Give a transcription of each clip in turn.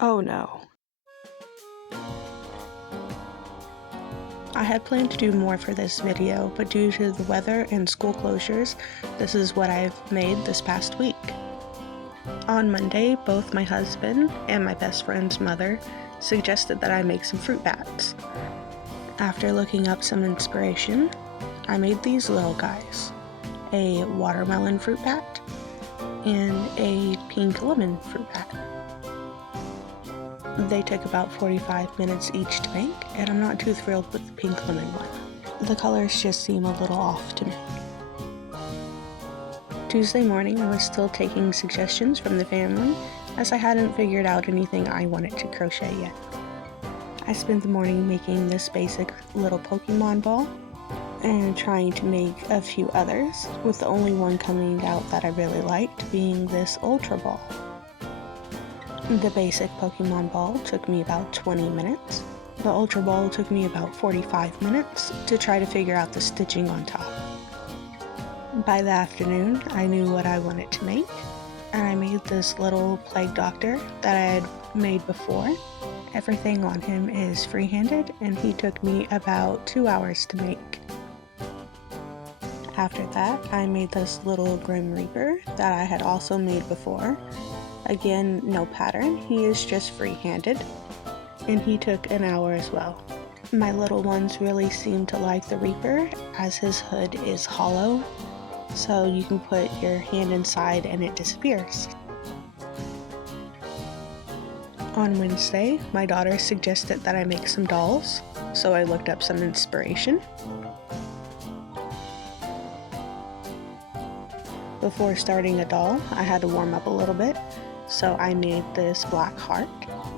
Oh no. I had planned to do more for this video, but due to the weather and school closures, this is what I've made this past week. On Monday, both my husband and my best friend's mother suggested that I make some fruit bats. After looking up some inspiration, I made these little guys, a watermelon fruit bat and a pink lemon fruit bat. They took about 45 minutes each to make, and I'm not too thrilled with the pink lemon one. The colors just seem a little off to me. Tuesday morning, I was still taking suggestions from the family, as I hadn't figured out anything I wanted to crochet yet. I spent the morning making this basic little Pokemon ball, and trying to make a few others, with the only one coming out that I really liked being this Ultra Ball. The basic Pokemon ball took me about 20 minutes. The Ultra Ball took me about 45 minutes to try to figure out the stitching on top. By the afternoon, I knew what I wanted to make, and I made this little plague doctor that I had made before. Everything on him is free-handed, and he took me about 2 hours to make. After that, I made this little Grim Reaper that I had also made before. Again, no pattern, he is just free-handed, and he took an hour as well. My little ones really seem to like the Reaper, as his hood is hollow, so you can put your hand inside and it disappears. On Wednesday, my daughter suggested that I make some dolls, so I looked up some inspiration. Before starting a doll, I had to warm up a little bit, so I made this black heart.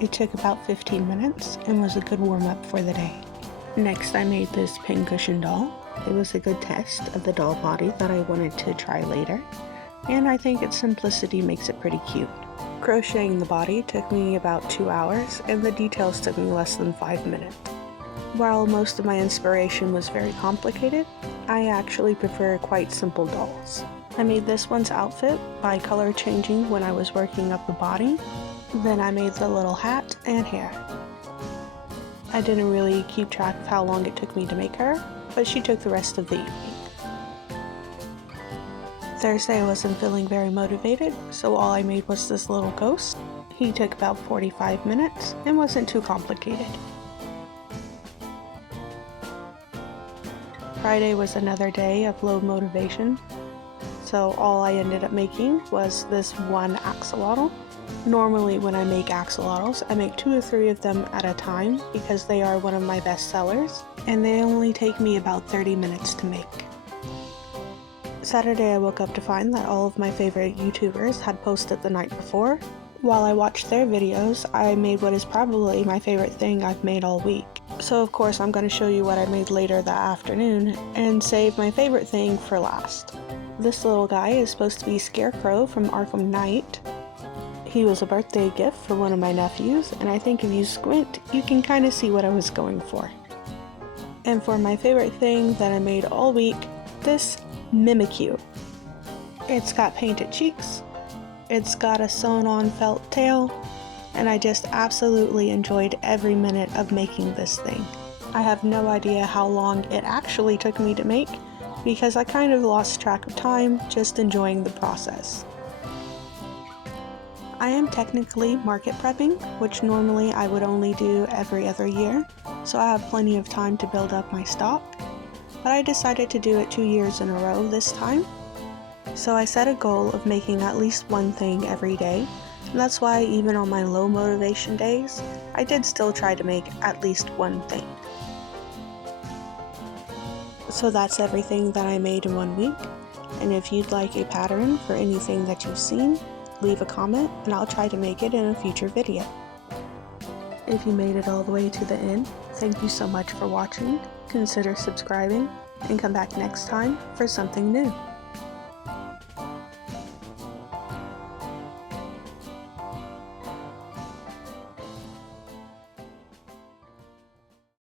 It took about 15 minutes and was a good warm-up for the day. Next, I made this pincushion doll. It was a good test of the doll body that I wanted to try later, and I think its simplicity makes it pretty cute. Crocheting the body took me about 2 hours, and the details took me less than 5 minutes. While most of my inspiration was very complicated, I actually prefer quite simple dolls. I made this one's outfit by color changing when I was working up the body. Then I made the little hat and hair. I didn't really keep track of how long it took me to make her, but she took the rest of the evening. Thursday I wasn't feeling very motivated, so all I made was this little ghost. He took about 45 minutes and wasn't too complicated. Friday was another day of low motivation, so all I ended up making was this one axolotl. Normally when I make axolotls, I make 2 or 3 of them at a time because they are one of my best sellers, and they only take me about 30 minutes to make. Saturday I woke up to find that all of my favorite YouTubers had posted the night before. While I watched their videos, I made what is probably my favorite thing I've made all week. So of course I'm going to show you what I made later that afternoon, and save my favorite thing for last. This little guy is supposed to be Scarecrow from Arkham Knight. He was a birthday gift for one of my nephews, and I think if you squint, you can kind of see what I was going for. And for my favorite thing that I made all week, this Mimikyu. It's got painted cheeks, it's got a sewn on felt tail, and I just absolutely enjoyed every minute of making this thing. I have no idea how long it actually took me to make, because I kind of lost track of time just enjoying the process. I am technically market prepping, which normally I would only do every other year, so I have plenty of time to build up my stock, but I decided to do it 2 years in a row this time. So I set a goal of making at least one thing every day, and that's why even on my low motivation days, I did still try to make at least one thing. So that's everything that I made in 1 week, and if you'd like a pattern for anything that you've seen, leave a comment and I'll try to make it in a future video. If you made it all the way to the end, thank you so much for watching, consider subscribing, and come back next time for something new.